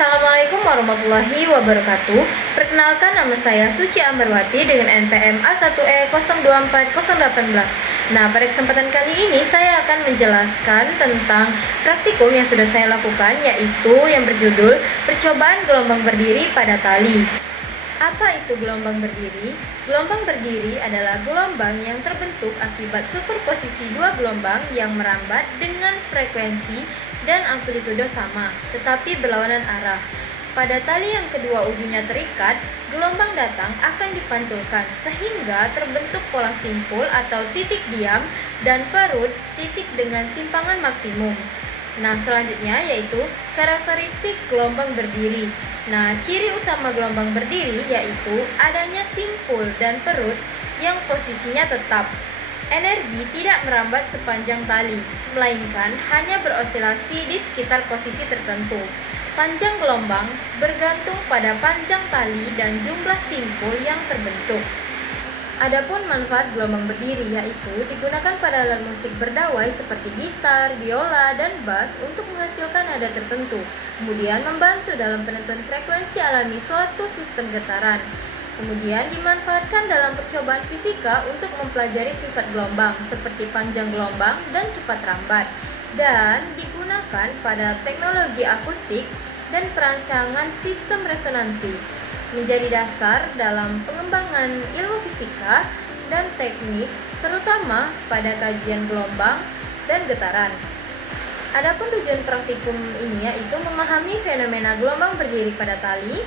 Assalamualaikum warahmatullahi wabarakatuh. Perkenalkan, nama saya Suci Ambarwati dengan NPM A1E024018. Nah, pada kesempatan kali ini saya akan menjelaskan tentang praktikum yang sudah saya lakukan, yaitu yang berjudul Percobaan Gelombang Berdiri pada Tali. Apa itu gelombang berdiri? Gelombang berdiri adalah gelombang yang terbentuk akibat superposisi dua gelombang yang merambat dengan frekuensi dan amplitudo sama, tetapi berlawanan arah. Pada tali yang kedua ujungnya terikat, gelombang datang akan dipantulkan sehingga terbentuk pola simpul atau titik diam dan perut titik dengan simpangan maksimum. Nah, selanjutnya yaitu karakteristik gelombang berdiri. Nah, ciri utama gelombang berdiri yaitu adanya simpul dan perut yang posisinya tetap. Energi tidak merambat sepanjang tali, melainkan hanya berosilasi di sekitar posisi tertentu. Panjang gelombang bergantung pada panjang tali dan jumlah simpul yang terbentuk. Adapun manfaat gelombang berdiri yaitu digunakan pada alat musik berdawai seperti gitar, biola, dan bass untuk menghasilkan nada tertentu. Kemudian membantu dalam penentuan frekuensi alami suatu sistem getaran. Kemudian dimanfaatkan dalam percobaan fisika untuk mempelajari sifat gelombang seperti panjang gelombang dan cepat rambat. Dan digunakan pada teknologi akustik dan perancangan sistem resonansi. Menjadi dasar dalam pengembangan ilmu fisika dan teknik, terutama pada kajian gelombang dan getaran. Adapun tujuan praktikum ini yaitu memahami fenomena gelombang berdiri pada tali,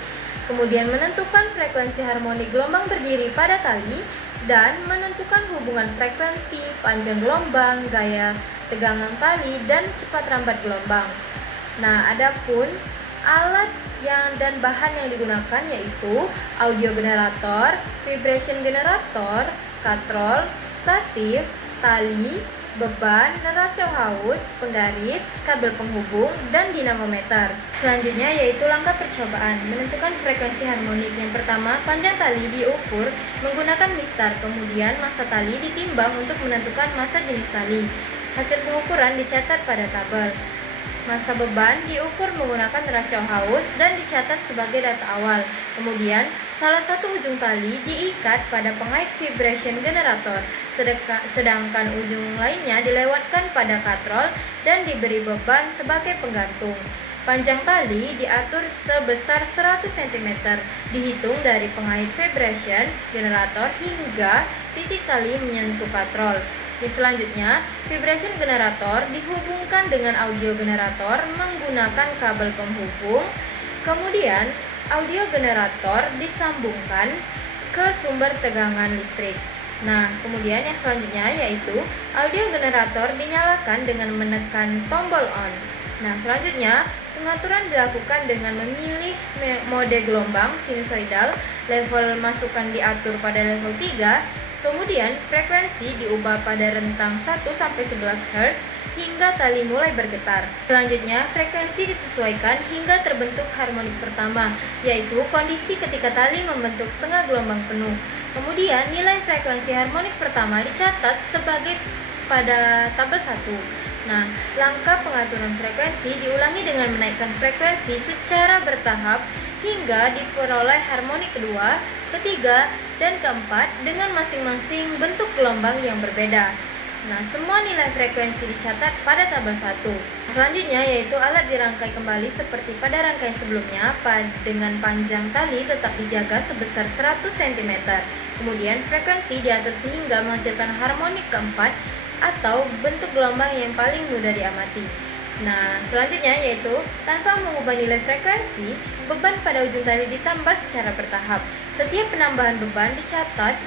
kemudian menentukan frekuensi harmonik gelombang berdiri pada tali, dan menentukan hubungan frekuensi, panjang gelombang, gaya tegangan tali, dan cepat rambat gelombang. Nah, adapun alat dan bahan yang digunakan yaitu audio generator, vibration generator, katrol, statif, tali, beban, neraca haus, penggaris, kabel penghubung, dan dinamometer. Selanjutnya yaitu langkah percobaan, menentukan frekuensi harmonik. Yang pertama, panjang tali diukur menggunakan mistar, kemudian massa tali ditimbang untuk menentukan massa jenis tali. Hasil pengukuran dicatat pada tabel. Massa beban diukur menggunakan neraca haus dan dicatat sebagai data awal. Kemudian, salah satu ujung tali diikat pada pengait vibration generator, sedangkan ujung lainnya dilewatkan pada katrol dan diberi beban sebagai penggantung. Panjang tali diatur sebesar 100 cm, dihitung dari pengait vibration generator hingga titik tali menyentuh katrol. Selanjutnya, vibration generator dihubungkan dengan audio generator menggunakan kabel penghubung. Kemudian, audio generator disambungkan ke sumber tegangan listrik. Nah, kemudian yang selanjutnya yaitu audio generator dinyalakan dengan menekan tombol on. Nah, selanjutnya pengaturan dilakukan dengan memilih mode gelombang sinusoidal, level masukan diatur pada level 3. Kemudian frekuensi diubah pada rentang 1-11 Hz hingga tali mulai bergetar. Selanjutnya frekuensi disesuaikan hingga terbentuk harmonik pertama, yaitu kondisi ketika tali membentuk setengah gelombang penuh. Kemudian nilai frekuensi harmonik pertama dicatat sebagai pada tabel 1. Nah, langkah pengaturan frekuensi diulangi dengan menaikkan frekuensi secara bertahap hingga diperoleh harmonik kedua, ketiga, dan keempat dengan masing-masing bentuk gelombang yang berbeda. Nah, semua nilai frekuensi dicatat pada tabel 1. Selanjutnya yaitu alat dirangkai kembali seperti pada rangkaian sebelumnya dengan panjang tali tetap dijaga sebesar 100 cm. Kemudian frekuensi diatur sehingga menghasilkan harmonik keempat atau bentuk gelombang yang paling mudah diamati. Nah, selanjutnya yaitu tanpa mengubah nilai frekuensi, beban pada ujung tali ditambah secara bertahap. Setiap penambahan beban dicatat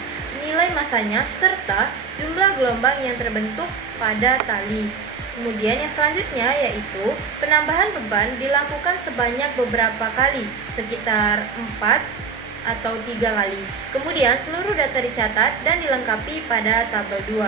nilai massanya serta jumlah gelombang yang terbentuk pada tali. Kemudian yang selanjutnya yaitu penambahan beban dilakukan sebanyak beberapa kali, sekitar 4 atau 3 kali. Kemudian seluruh data dicatat dan dilengkapi pada tabel 2.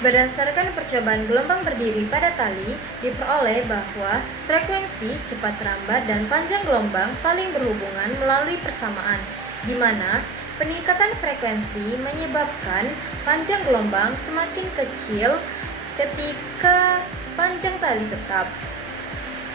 Berdasarkan percobaan gelombang berdiri pada tali, diperoleh bahwa frekuensi, cepat rambat, dan panjang gelombang saling berhubungan melalui persamaan, di mana peningkatan frekuensi menyebabkan panjang gelombang semakin kecil ketika panjang tali tetap.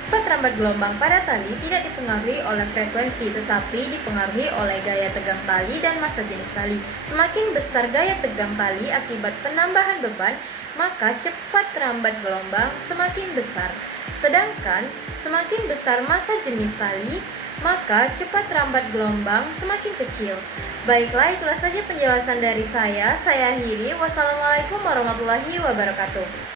Cepat rambat gelombang pada tali tidak dipengaruhi oleh frekuensi, tetapi dipengaruhi oleh gaya tegang tali dan massa jenis tali. Semakin besar gaya tegang tali akibat penambahan beban, maka cepat rambat gelombang semakin besar. Sedangkan semakin besar massa jenis tali, maka cepat rambat gelombang semakin kecil. Baiklah, itulah saja penjelasan dari saya. Saya akhiri. Wassalamualaikum warahmatullahi wabarakatuh.